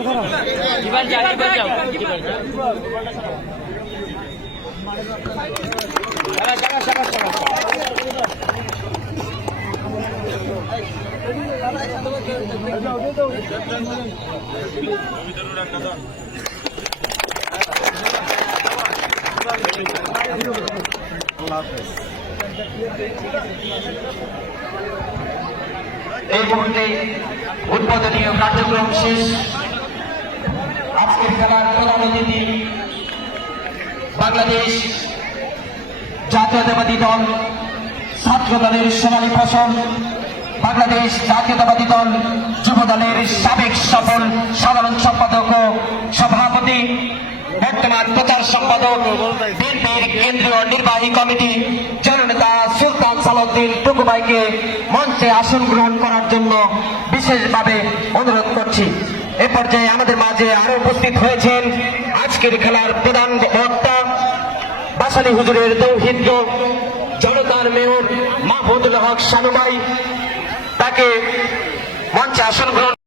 এই মুহূর্তে উদ্বোধনীয় কার্যক্রম শেষ। আজকের খেলার প্রধান অতিথি বাংলাদেশ জাতীয়তাবাদী দল ছাত্র দলের সোনালী ফসল, বাংলাদেশ জাতীয়তাবাদী দল যুব দলের সাবেক সফল সাধারণ সম্পাদক ও সভাপতি, বর্তমান প্রচার সম্পাদক, বিএনপির কেন্দ্রীয় নির্বাহী কমিটি জননেতা সুলতান সালাউদ্দিন টুকু ভাইকে মঞ্চে আসন গ্রহণ করার জন্য বিশেষভাবে অনুরোধ করছি। এ পর্যায়ে আমাদের মাঝে আরো উপস্থিত হয়েছেন আজকের খেলার প্রধান বক্তা বাসানী হুজুরের দৌহিত্র জনতার মেয়র মাহমুদুল হক শানু ভাই, তাকে মঞ্চে আসন গ্রহণ